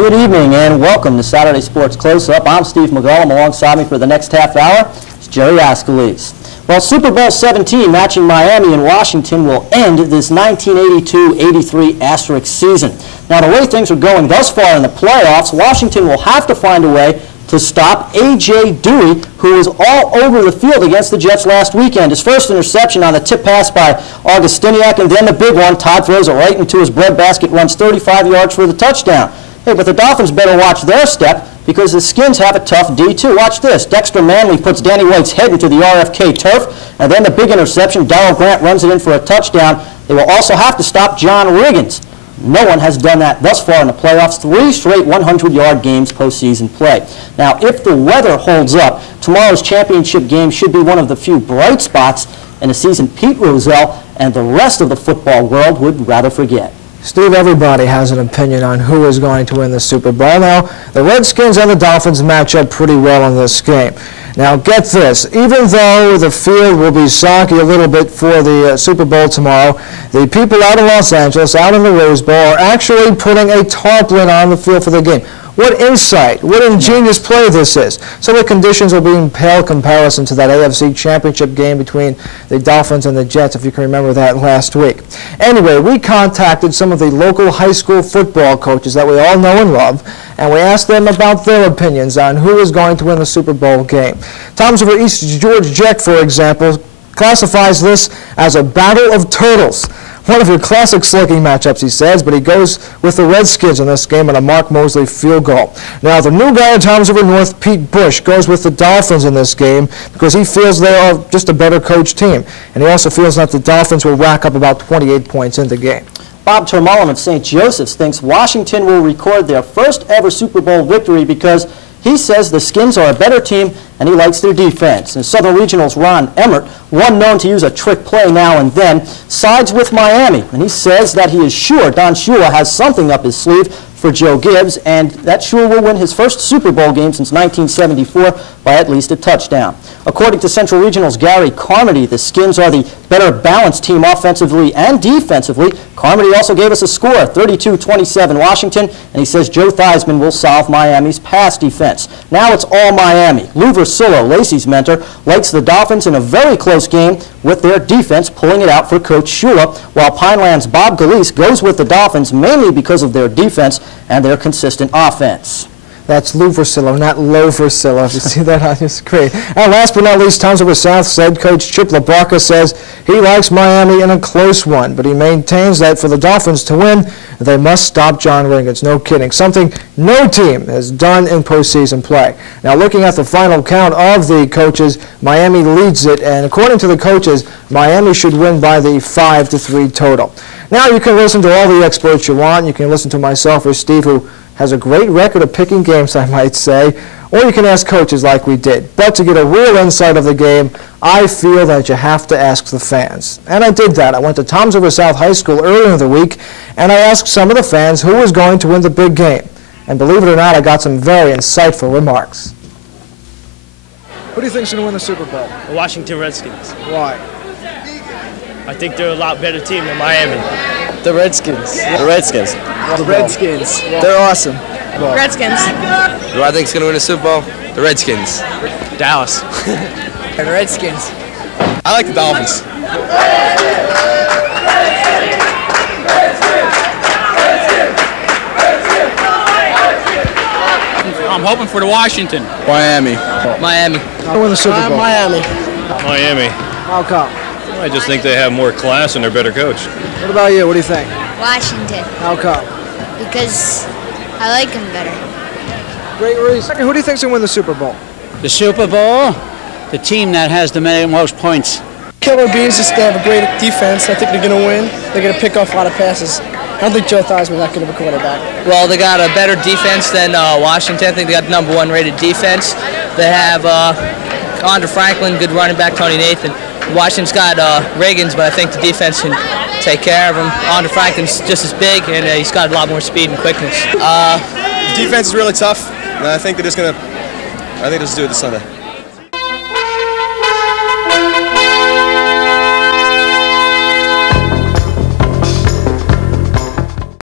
Good evening and welcome to Saturday Sports Close-Up. I'm Steve McGullum. Alongside me for the next half hour is Jerry Ascolese. Well, Super Bowl 17 matching Miami and Washington will end this 1982-83 asterisk season. Now, the way things are going thus far in the playoffs, Washington will have to find a way to stop A.J. Dewey, who was all over the field against the Jets last weekend. His first interception on the tip pass by Augustiniak, and then the big one. Todd throws it right into his breadbasket, runs 35 yards for the touchdown. Hey, but the Dolphins better watch their step because the Skins have a tough D too. Watch this. Dexter Manley puts Danny White's head into the RFK turf, and then the big interception. Darrell Grant runs it in for a touchdown. They will also have to stop John Riggins. No one has done that thus far in the playoffs. 3 straight 100-yard games postseason play. Now, if the weather holds up, tomorrow's championship game should be one of the few bright spots in a season Pete Rozelle and the rest of the football world would rather forget. Steve, everybody has an opinion on who is going to win the Super Bowl. Now, the Redskins and the Dolphins match up pretty well in this game. Now, get this. Even though the field will be soggy a little bit for the Super Bowl tomorrow, the people out in Los Angeles, out in the Rose Bowl, are actually putting a tarpaulin on the field for the game. What insight, what ingenious play this is. So the conditions will be in pale comparison to that AFC Championship game between the Dolphins and the Jets, if you can remember that last week. Anyway, we contacted some of the local high school football coaches that we all know and love, and we asked them about their opinions on who is going to win the Super Bowl game. Tom's over East George Jack, for example, classifies this as a battle of turtles. One of your classic slugging matchups, he says, but he goes with the Redskins in this game on a Mark Mosley field goal. Now, the new guy at Tom's over North, Pete Bush, goes with the Dolphins in this game because he feels they are just a better coached team. And he also feels that the Dolphins will rack up about 28 points in the game. Bob Termullin of St. Joseph's thinks Washington will record their first ever Super Bowl victory because he says the Skins are a better team and he likes their defense. And Southern Regional's Ron Emmert, one known to use a trick play now and then, sides with Miami. And he says that he is sure Don Shula has something up his sleeve for Joe Gibbs, and that Shula will win his first Super Bowl game since 1974 by at least a touchdown. According to Central Regional's Gary Carmody, the Skins are the better balanced team offensively and defensively. Carmody also gave us a score, 32-27 Washington, and he says Joe Theismann will solve Miami's pass defense. Now it's all Miami. Lou Versillo, Lacey's mentor, likes the Dolphins in a very close game with their defense pulling it out for Coach Shula, while Pineland's Bob Galise goes with the Dolphins mainly because of their defense and their consistent offense. That's Lou Versillo, not Lo Versillo. If you see that on your screen. And last but not least, Tom's over South's head coach Chip LaBarca says he likes Miami in a close one, but he maintains that for the Dolphins to win, they must stop John Riggins. No kidding. Something no team has done in postseason play. Now, looking at the final count of the coaches, Miami leads it, and according to the coaches, Miami should win by the 5-3 total. Now, you can listen to all the experts you want. You can listen to myself or Steve, who has a great record of picking games, I might say, or you can ask coaches like we did. But to get a real insight of the game, I feel that you have to ask the fans. And I did that. I went to Toms River South High School earlier in the week, and I asked some of the fans who was going to win the big game. And believe it or not, I got some very insightful remarks. Who do you think is going to win the Super Bowl? The Washington Redskins. Why? I think they're a lot better team than Miami. The Redskins. The Redskins. The Redskins. They're awesome. Redskins. Who do I think is going to win the Super Bowl? The Redskins. Dallas. The Redskins. I like the Dolphins. I'm hoping for the Washington. Miami. Miami. Who win the Super Bowl? Miami. Miami. How come? I just think they have more class and they're a better coach. What about you? What do you think? Washington. How come? Because I like him better. Great reason. Who do you think is going to win the Super Bowl? The Super Bowl, the team that has the most points. Killer Bees, just they have a great defense. I think they're going to win. They're going to pick off a lot of passes. I don't think Joe Theismann is that good of a quarterback. Well, they got a better defense than Washington. I think they got the #1 rated defense. They have Andre Franklin, good running back, Tony Nathan. Washington's got Riggins, but I think the defense can take care of him. Andre Franklin's just as big, and he's got a lot more speed and quickness. Defense is really tough, and I think they're just going to, I think they'll just do it this Sunday.